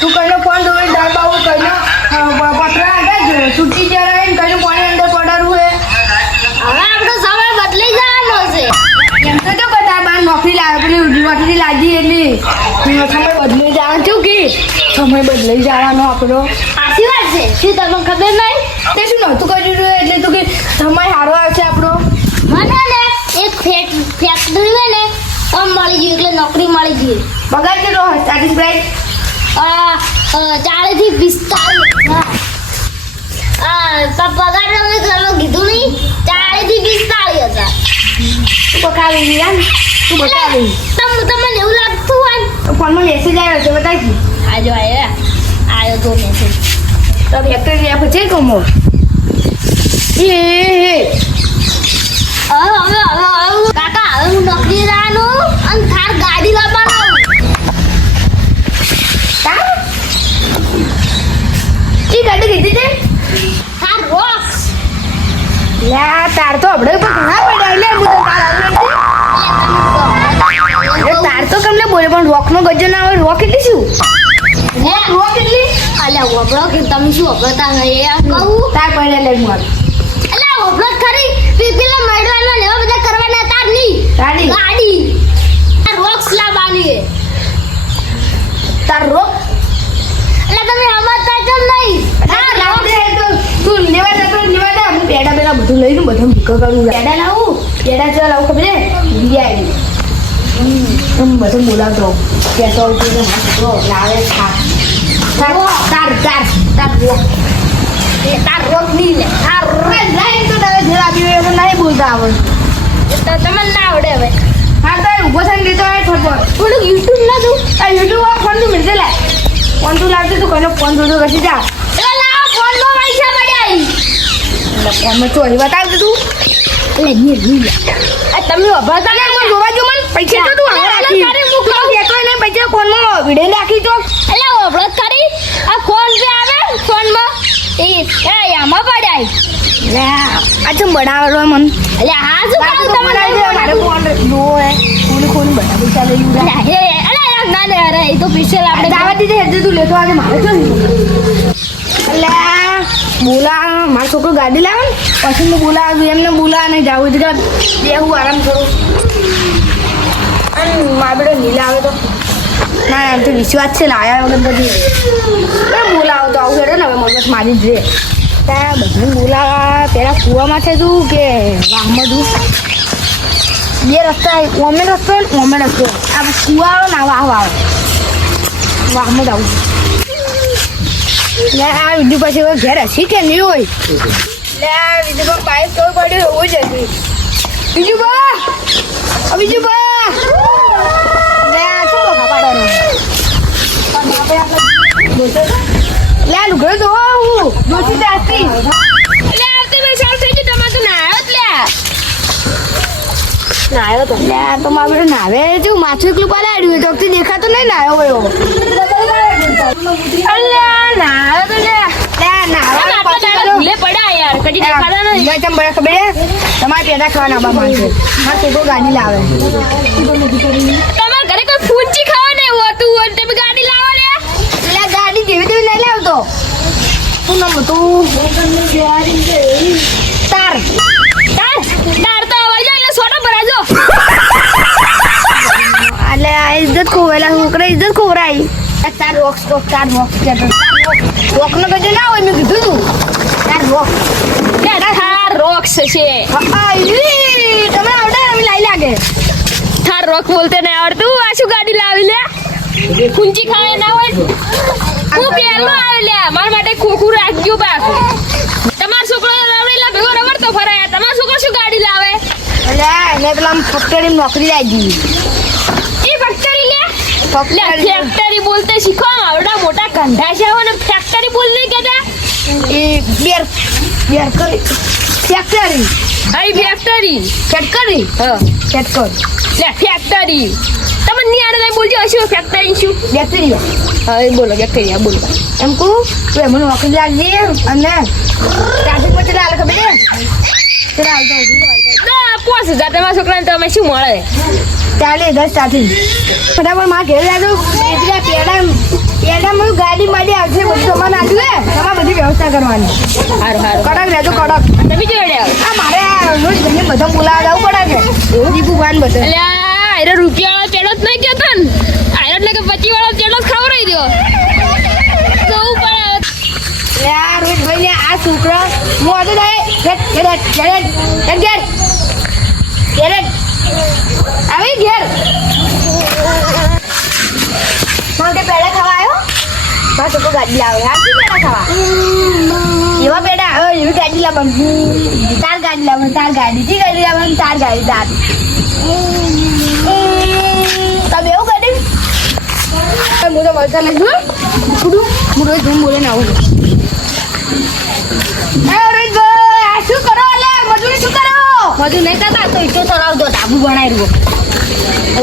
તું કઈનો ફોન દોડે દાળ બાબુ કઈનો પથરા આગળ છૂટી જરા કઈનો પાણી અંદર પડારું હે હવે આપણો સમય બદલાઈ જવાનો છે એમ તો જો બધા બાર નોકરી લાવે પેલી નોકરી લાગી એટલે સમય બદલાઈ જવાનો શું કે સમય બદલાઈ જવાનો આપણો સાચી વાત છે શું તમને ખબર નહીં તે શું નહોતું કર્યું એટલે તું કે સમય સારો આવશે આપણો મને ને એક ફેક્ટરી હોય ને કામ મળી ગયું એટલે નોકરી મળી ગઈ પગાર કેટલો હોય સ્ટાર્ટિંગ પ્રાઇસ 40 થી 45 તો પગાર તમે કીધું નહીં 40 થી 45 તું પકાવી યાર તું બતાવી તમને એવું લાગતું હોય ફોનમાં મેસેજ આવ્યો છે બતાવી આયો તો મેસેજ તો ફેક્ટરી આપો છે કોમો એ કાકા હવે હું નોકરી જવાનું અને થાર ગાડી લાવવાનું ઈ ગાડી કીધી છે થાર રોક્સ લ્યા તાર તો હબડે પર ઘણા પડ્યા લે હું તો કાલ આવી તાર તો કમને બોલે પણ રોકનો ગજ્જો ના આવે રોક એટલે શું રોક એટલે અલ્યા વબળો કે તમે શું વબળતા નહીં યાર કહું તાર પડે લે મોર અલ્યા વબળો ખરી પેલા મેડવાના લેવા બધા કરવાના તાર નહીં ગાડી આ રોક્સ લાવવાની તાર રોક એટલે તમે સમજતા કેમ નહીં હા લાવડે તો તું લેવા જતો લેવા દે હું પેડા પેલા બધું લઈને બધું ભીકો કરું પેડા લાવું પેડા ચા લાવું ખબર છે બીજા આવી બધું બોલાવતો કેતો ઉઠીને હાથો લાવે તાર રોક નહીં લે તાર લાઈન તો તમે જે આપી એવું નહીં બોલતા આવડે તો તમને ના આવડે હવે હા તો ઉભો થઈને લેતો હોય થોડો થોડું યુટ્યુબ ના દઉં આ યુટ્યુબ આ ફોન તું મિલજે લે ફોન તું લાવજે તું કોઈનો ફોન જોજો કશી જા એટલે લાવ ફોનમાં પૈસા પડ્યા એટલે ફોનમાં ચોરી બતાવજે તું એટલે ની તમે વભાતા ને હું જોવા જો મને પૈસા તો તું હવે રાખી એકલો ને પૈસા ફોનમાં વિડીયો રાખી તો એટલે ઓબળો કરી આ ફોન જે આવે ફોનમાં એ આમાં પડાય લે આ ચમ બનાવરો મન એટલે હા શું કરું તમને મારે ફોન નો હે કોણ બના પૈસા લઈ ઉડા અરે ના લે અરે એ તો પિક્ચર આપણે દાવા દીધે હેજે તું લેતો આજે મારે તો એટલે બોલા મારો છોકરો ગાડી લાવે ને પછી હું બોલાવું એમને બોલા નહીં જાવું જ બે હું આરામ કરું અને મારા બેટો નીલા આવે તો ના એમ તો વિશ્વાસ છે લાયા વગર બધી બોલાવો તો આવું હેડો ને હવે મગજ મારી જ રે ત્યાં બધું બોલાવા પેલા કૂવામાં છે તું કે વાહમાં તું બે રસ્તા ઓમે રસ્તો ને ઓમે રસ્તો આ કૂવા આવે ને વાહ વાહમાં જ આવું લે આ વિડીયો પછી હવે ઘેર હસી કે નહીં હોય લે આ વિડીયો પાઇપ તો પડ્યો એવું જ હતી બીજું બા લે આ શું લખા પાડવાનું લે આ લુગડો તો હું દોસ્તી જાસ્તી લે આવતી મેં સાલ થઈ ગઈ તમારે તો નાયો તો લે તો મારે બેટો નાવે જો માથું એકલું પાડાડ્યું તો દેખાતો નહીં નાયો હોય અલ્યા નાયો તો લે ભૂલે પડ્યા યાર કદી દેખાતા નહીં તમ બરાબર ખબર તમારે પેડા ખાવાના આબા માંગે મારે છોકરો ગાડી લાવે તમારા ઘરે કોઈ ફૂંચી ખાવા નહીં હોતું હોય તમે ગાડી લાવો ને એટલે ગાડી જેવી તેવી નહીં લાવતો શું નામ હતું તાર તો અવાજ એટલે સોટો ભરાજો એટલે આ ઇજ્જત ખોવેલા છોકરા ઇજ્જત ખોવરાઈ તાર રોક્સ નો કજો ના હોય મેં કીધું તું તાર રોક્સ છે તમે આવડે એમ લાઈ લાગે થાર રોક બોલતે નહીં આવડતું આ શું ગાડી લાવી લે કુંચી ખાવે ના હોય હું પેલો આવી લે મારા માટે ખોખું રાખજો બાક તમાર છોકરો રવડેલા ભેગો રવડતો ફરાય તમાર છોકરો શું ગાડી લાવે એટલે એને પેલા ફેક્ટરી નોકરી લાગી એ ફેક્ટરી લે ફેક્ટરી બોલતે શીખો આવડા મોટા કંઢા છે ને ફેક્ટરી બોલ નહીં કહેતા એ બેર કરી ફેક્ટરી આઈ ફેક્ટરી ફેક્ટરી હા ફેક્ટર લે ફેક્ટરી તમે નિયાડે લઈ બોલજો શું ફેક્ટરી શું ફેક્ટરી હા એ બોલો ફેક્ટરી બોલો એમ કહું તો એમને નોકરી લાગી અને ટ્રાફિકમાં ચલા હાલ ખબર ચલા હાલતો 5000 તમારા છોકરાને તમે શું મળે 40,000 સ્ટાર્ટિંગ ફટાફટ માં ઘેર લાગ્યો પેડા ગાડી માડી આવશે બધું તમારે નાખ્યું તમારે બધી વ્યવસ્થા કરવાની. હારું હારું કડક રહેજો કડક. તમે જોડે આવો આ મારે રોજ ઘરે બધા બોલાવા જવું પડે કે એવું દીપુ ભાન બધું. એટલે આયરો રૂપિયા વાળો પેલો જ નહીં કેતો ને આયરો ને કે 25 વાળો પેલો જ ખવડાવી દો જવું પડે. યાર રોહિતભાઈ ને આ છોકરા હું હતો ને ઘેર આવી ઘેર મને કે પેડા ખાવા આવ્યો મારા છોકરો ગાડી લાવે હા શું પેડા ખાવા એવા પેડા એવી ગાડી લાવવાની તાર ગાડી લાવવાની તાર ગાડી જી ગાડી લાવવાની તાર ગાડી તાર તમે એવું કરી હું તો વળતા લઈશું હું રોજ હું બોલે ને આવું શું કરો મજૂરી શું કરો મજૂર નહીં કરતા તો ઈટો ચડાવજો ધાબુ બનાવી રહ્યો.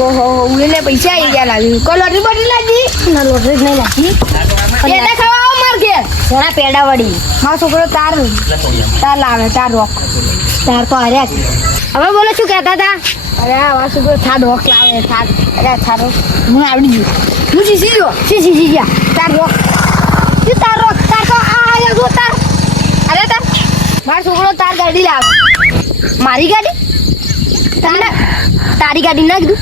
ઓહો ઉલે પૈસા આવી ગયા લાવી કોઈ લોટરી બોટરી લાગી ના લોટરી જ નહીં લાગી પેડા ખાવા આવો માર ઘેર જરા પેડા વળી મારો છોકરો તાર લાવે તાર રોક તાર તો અરે હવે બોલો શું કહેતા હતા અરે મારો છોકરો થાર રોક લાવે થાર અરે થાર હું આવડી ગયું હું શીશી ગયો શીશી ગયા તાર રોક શું તાર રોક તાર તો આ જો તાર અરે તાર મારો છોકરો તાર ગાડી લાવે મારી ગાડી તમને તારી ગાડી ના કીધું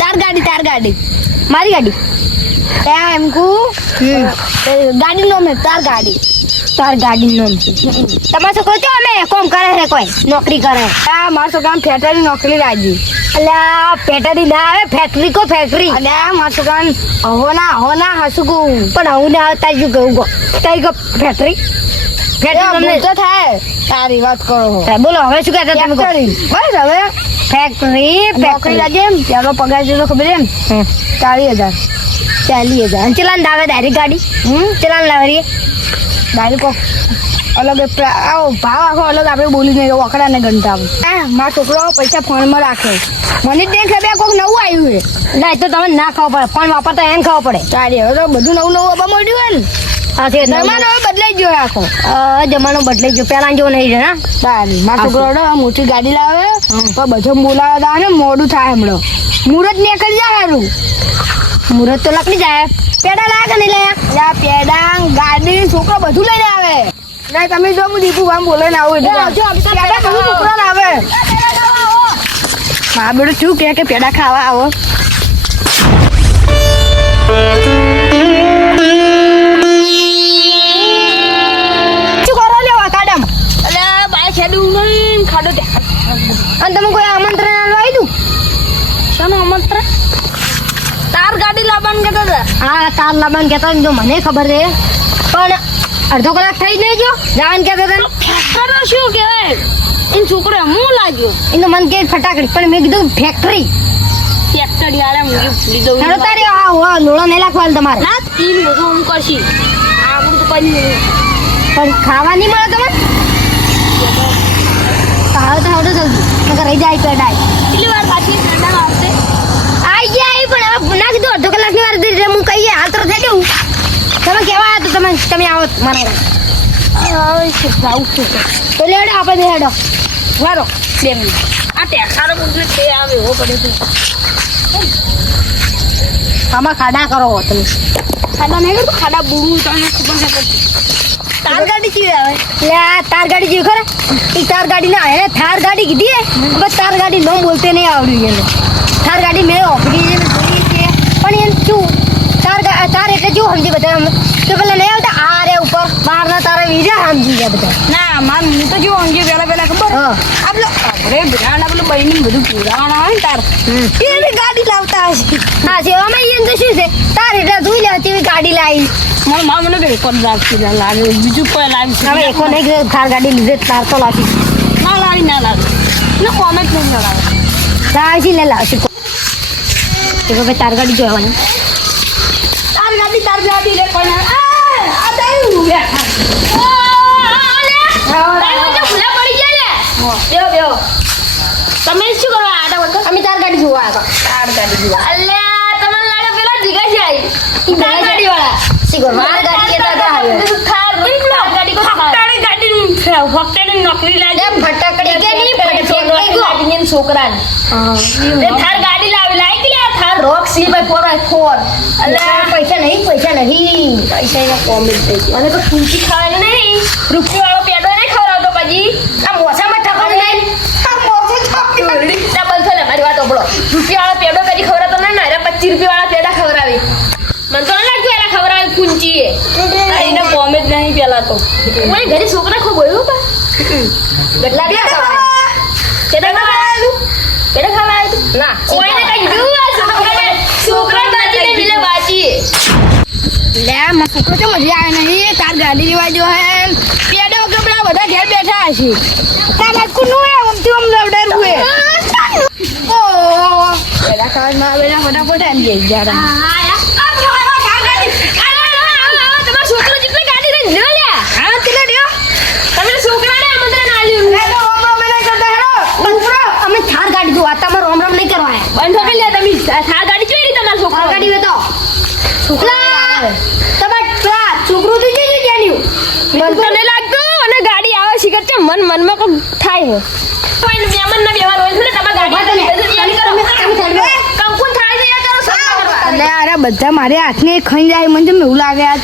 તાર ગાડી મારી ગાડી ત્યાં એમ કહું ગાડી નો મેં તાર ગાડી નો તમારો છોકરો ચો અમે કોમ કરે છે કોઈ નોકરી કરે હા મારો છોકરા ફેક્ટરી નોકરી લાગી એટલે ફેક્ટરી ના આવે ફેક્ટરી કો ફેક્ટરી અને મારો છોકરા હો ના હસુકું પણ હું ના આવતા જ કહું કઈ ગો ફેક્ટરી ફેક્ટરી તો થાય તારી વાત કરો બોલો હવે શું કહેતા તમે બસ હવે ફેક્ટરી નોકરી લાગે એમ ત્યારનો પગાર જેટલો ખબર એમ 40,000 અને ચલાન લાવે ડાયરેક્ટ ગાડી ચલાન લાવે ડાયરેક્ટ અલગ આવો ભાવ આખો અલગ આપણે બોલી નહીં વખડા ને ગણતા હા મારો છોકરો પૈસા ફોનમાં રાખે મને જ નહીં ખબર કોઈક નવું આવ્યું છે ના તો તમે ના ખાવા પડે ફોન વાપરતા એમ ખાવા પડે ચાલે હવે તો બધું નવું આપવા મળ્યું હોય ને જમાનો બદલાઈ ગયો આખો જમાનો બદલાઈ ગયો પેલા જેવો નહીં છે ને સારી મારો છોકરો મોટી ગાડી લાવે તો બધો બોલાવે દા ને મોડું થાય હમણાં મુહૂર્ત નીકળી જાય સારું મુહૂર્ત તો લકડી જાય પેડા લાવે કે નહીં લાયા પેડા ગાડી છોકરો બધું લઈને આવે ના તમે જો હું દીપુ ગામ બોલે ને આવું બધું છોકરો લાવે હા બેડું શું કે પેડા ખાવા આવો અને તમે કોઈ આમંત્રણ આલો આવ્યું શાનું આમંત્રણ તાર ગાડી લાવવાનું કહેતા હતા હા તાર લાવવાનું કહેતા તો મને ખબર છે પણ અડધો કલાક થઈ નહીં ગયો જવાનું કહેતા હતા શું કહેવાય એનો છોકરો હું લાગ્યો એનો મન કે ફટાકડી પણ મેં કીધું ફેક્ટરી વાળા ભૂલી દઉં તારે લોળો નહીં લાખવા તમારે ના તીન બધું હું કરશી આપણું તો કઈ પણ ખાવા નહીં મળે તમે હવે તો આવડે જલ્દી રહી જાય પેડાય કેટલી વાર પાછી ઠંડા આવશે આવી ગયા પણ હવે ના કીધું અડધો કલાકની વાર દીધી હું કહીએ હાલ તો થઈ જવું તમે કેવા આવ્યા તો તમે આવો મારા તો લેડો આપણે હેડો વારો 2 મિનિટ આ ટેકારો પૂછે તે આવે એવો પડે છે આમાં ખાડા કરો તમે ખાડા નહીં કરતો ખાડા બૂરું તમને ખબર છે તાર ગાડી જેવી આવે એટલે આ તાર ગાડી જેવી ખરા એ તાર ગાડી ના એને થાર ગાડી કીધી બસ તાર ગાડી ન બોલતે નહીં આવડ્યું એને થાર ગાડી મેં ઓફરી છે પણ એમ શું તાર એટલે શું સમજી બધા તો પેલા નહીં આવતા આ રે ઉપર બહારના તારા વીજા સમજી ગયા બધા ના માર હું તો જો સમજી પેલા ખબર આપણે અરે બ્રાન્ડ આપણે બહેની બધું પુરાવાના હોય ને તાર એને ગાડી લાવતા હશે હા છે અમે એને તો શું છે તાર એટલે જોઈ લે તેવી ગાડી લાવી મને તો એક રાખી લાગે બીજું કોઈ લાવી હવે એકો નહીં થાર ગાડી લીધે તાર તો લાવી ના લાવી કોમેન્ટ નહીં લાવે લાવશી લે લાવશી ભાઈ તાર ગાડી જોવાની તાર ગાડી રે પણ આ દાયું તમે શું કરવા આટા અમે તાર ગાડી જોવા આવ્યા તાર ગાડી જોવા અલ્યા તમાર લાડે પેલા જીગા છે તાર ગાડી વાળા સિગોર માર ગાડી કેતા હતા થાર ગાડી કો ફટાડી ગાડી ફટાડી નોકરી લાગે ફટાકડી કે ની ફટાકડી ગાડીને છોકરાને તે થાર ગાડી લાવી કે થાર રોક સી ભાઈ 4x4 અલ્યા પૈસા નહીં નહીં પૈસા એના કોમેન્ટ થઈ મને તો ફૂંચી ખાવાની નહીં રૂપિયાવાળો પેડો નહીં ખવડાવતો પછી આ મોસામાં ઠકવાનું નહીં આ મોસે ઠકવાનું ડબલ થલે મારી વાત ઓપડો રૂપિયાવાળો પેડો કદી ખવડાવતો નહીં ને 25 રૂપિયાવાળા પેડા ખવડાવી મને તો ન લાગતું એના ખવડાવી ફૂંચીએ એને કોમેન્ટ નહીં પેલા તો ઓય ઘરે છોકરા ખૂબ બોલ્યો પા ગટલા બે પેડા ખવડાવ્યું ના ઓયને કઈ કીધું આ છોકરા બાજીને મિલે બાજી લે માં છોકરો તો મજા આવે નહીં તાર ગાડી લેવા જો હે પેડા વગર પેલા બધા ઘેર બેઠા હશે તાર લાગુ નો હે આમથી આમ લવડાર હુએ ઓ પેડા ખાવા માં બેડા ફટાફટ એમ જઈ જરા તમારો છોકરો જેટલે ગાડી લઈને લ્યો લે હા તેલા દેઓ તમે છોકરાને આમંત્રણ આલ્યું લે તો ઓમ ઓમ નહીં કરતા હેડો ઉપરો અમે થાર ગાડી જો આ તમાર ઓમ ઓમ નહીં કરવા બંધ કરી લે તમે થાર ગાડી જોઈ રહી તમારો છોકરો ગાડી વેતો છોકરા તમાર છોકરો તો જઈ જઈ મને તો નહીં લાગતું અને ગાડી આવે શિખર છે મનમાં કોઈ થાય હે કોઈ મહેમાન ના વ્યવહાર હોય છે તમાર ગાડી તૈયારી કરો કંકુન થાય છે યાર કરો અલે અરે બધા મારે હાથને ખાઈ જાય મને તો એવું લાગે આજ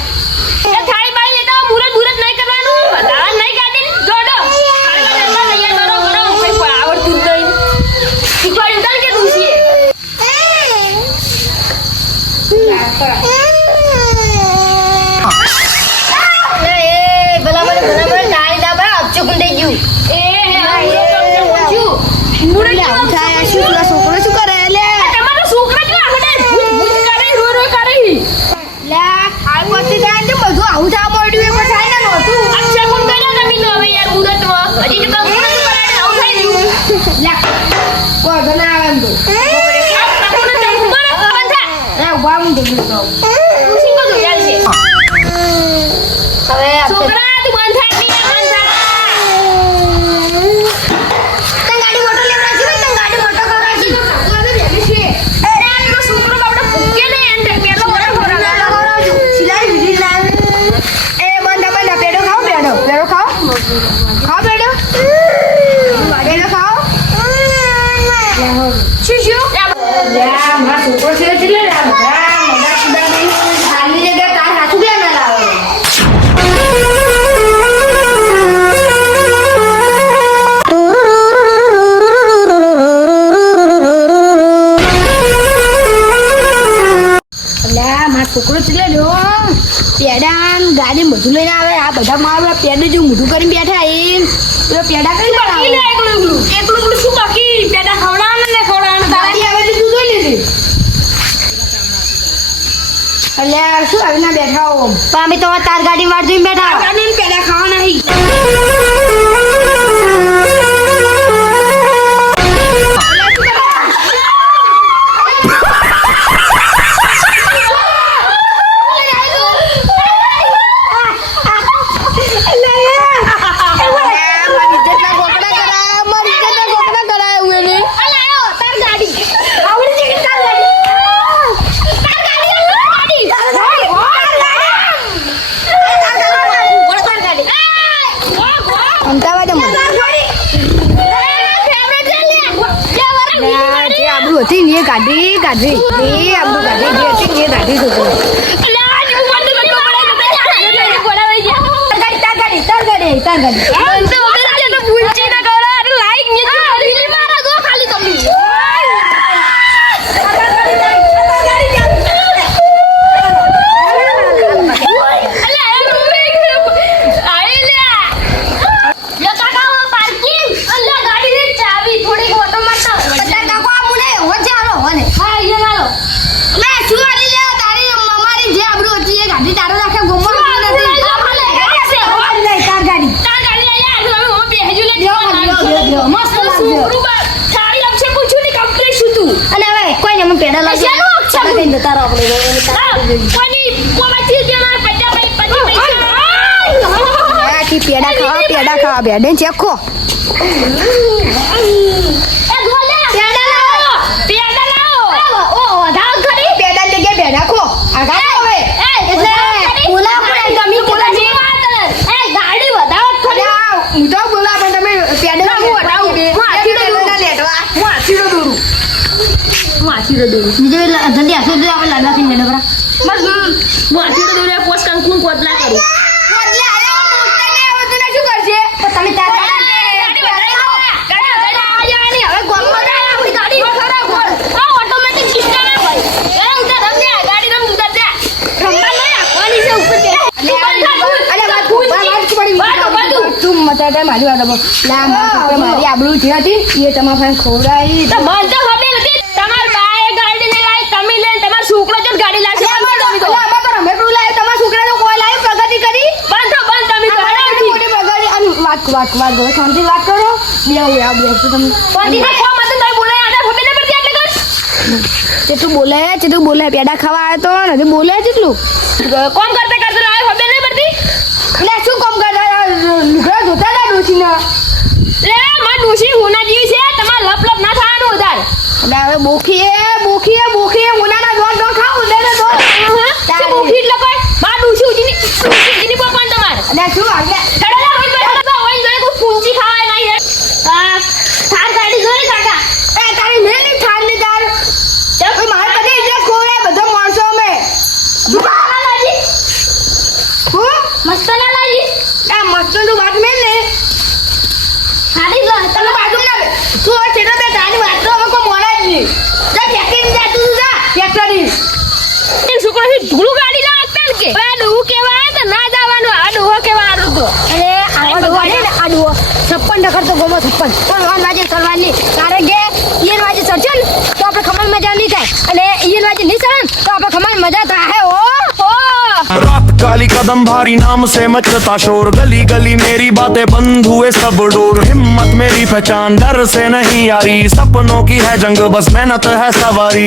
એ થાળી બાળી લેતા મુરત નહીં કરવાનું વધારા નહીં ગાડી જોડો થાળી લેતા તૈયાર કરો કરો કોઈ આવડતું નહીં શીખવાડ્યું તને કે દુસીએ ભલા મને બરાબર ટાળી દા બા અપચો કુંડે ગયું શું પેલા છોકરો શું કરે લે તમારો છોકરા જો આગળ ભૂત કરે રો કરે લે આ પછી થાય ને બધું આવું થવા મળ્યું એમાં થાય ને નહોતું અક્ષર કોણ કર્યો તમે તો હવે યાર મુરતમાં હજી તો કામ કરે આવું થઈ રહ્યું લે કોઈ ઘણા આવે એમ તો ઉભા હું જવું તો હવે છોકરા તું બંધ થાક નહીં બંધ થાક તને ગાડી મોટો લેવડા છે તને ગાડી મોટો કરવા છે તું હવે બેઠી છે અરે આ તો છોકરો બાપડો ભૂકે ને એન્ડ પેલો ઓર ખવડાવજો સિલાઈ વિધી લાવ એ બંધ પેડો ખાઓ પેડો ખાઓ ખાઓ પેડો ખાઓ શું મારા છોકરો છે એટલે ખાલી જગ્યા તાર હાથું કેમ ના લાવે છોકરો એટલે જો પેડા ગાડી બધું લઈને આવે આ બધા મારા પેડે જો મોઢું કરીને બેઠા એ પેડા કઈ બનાવે એકલું શું બાકી પેડા ખવડાવવાનું ને ખવડાવવાનું ગાડી આવે તો તું જોઈ લીધી એટલે શું આવી ના બેઠા હો પણ અમે તો તાર ગાડી વાળ જોઈને બેઠા ગાડી પેડા ખાવા નહીં હતી ને ગાડી ગાડી એ આપણું ગાડી જે હતી ને ગાડી છોકરો પેડા લાગે તારો પેડા ખાવા બેડે ચેકો પેડા જગ્યાએ બેડા ખો આગળ હવે ગાડી વધાવો હું તો બોલા પણ તમે પેડા જલ્દી આસો આપણે લાગા થઈ જને બરા બસ હું આથી તો બદલા કરું એટલે આલે મોટા ને હવે તું શું કરશે તો તમે ત્યાં ગાડી વધારી દો. ગાડી વધારી દો. આ જવાની હવે ગોમમાં આપણી ગાડી આ ઓટોમેટિક સિસ્ટમ હે ભાઈ એ ઉધર રમ દે ગાડી રમ ઉધર દે રમવા નહીં આપવાની છે ઉપર દે મારી આબરૂ જે હતી એ તમારા પાસે ખોવડાવી તો મન તો ખબર હતી તમાર બાએ ગાડી ને લાવી તમે લઈને તમાર છોકરો જ ગાડી લાવશે બંધ તમે તો આમાં તો રમેશભાઈ લાવ્યો તમારા છોકરાનો કોઈ લાવ્યો પ્રગતિ કરી બંધ તમે મોટી પ્રગતિ અને વાત કરો શાંતિ વાત કરો બે તો તમે પંડીને કોમ હતું તમે બોલાય આને ખબર ન પડતી એટલે કર જેટલું બોલાય પેડા ખાવા આવ્યો તો નથી બોલાય જેટલું કોમ કરતે કરતે લાવે ખબર ન પડતી એટલે શું કામ કરતા લુગડા ધોતા હતા ડોસીના લે માં ડોશી હોના જેવી છે તમાર લપ લપ ના થવાનું ઉધાર એટલે હવે બોખીએ ઉનાના દોર ખાવું દે ને દોર તે બોખી એટલે કોઈ માં ડોશી ઉજીની પપ્પા તમાર એટલે શું આગળ ચડેલા રોજ બેઠા તો હોય જોડે કોઈ કુંચી ખાવાય નહીં રે થાર ગાડી જોઈ કાકા એ તારી મેલી ઠારની તાર ચલ મારે કદી એટલે ખોળે બધો માણસો અમે મસ્તના લાજી હું મસ્તના લાજી આ મસ્ત તું વાત મેલ ને ખાલી લો તમે બાજુ ના બે તું હવે છેડો બે તારી વાત તો અમે કોઈ મોડા જ નહીં જા ફેક્ટરી જા તું જા ફેક્ટરી એ છોકરો થી ધૂળું ગાડી લાગતા ને કે આ ડોહું કેવા તો ના જવાનું આ ડોહો કેવા આરું તો અરે આવા ડોવા છે ને આ ડોવા 56 તો ગોમો 56 પણ વાન વાજે કરવાની કારણ કે ઈયન વાજે ચડશે ને તો આપણે ખમણ મજા નહીં થાય અને ઈયન વાજે નહીં ચડે ને તો આપણે ખમણ મજા થાય ઓ रात काली कदम भारी नाम से मचता शोर गली गली मेरी बातें बंद हुए सब डोर हिम्मत मेरी पहचान डर से नहीं आ रही सपनों की है जंग बस मेहनत है सवारी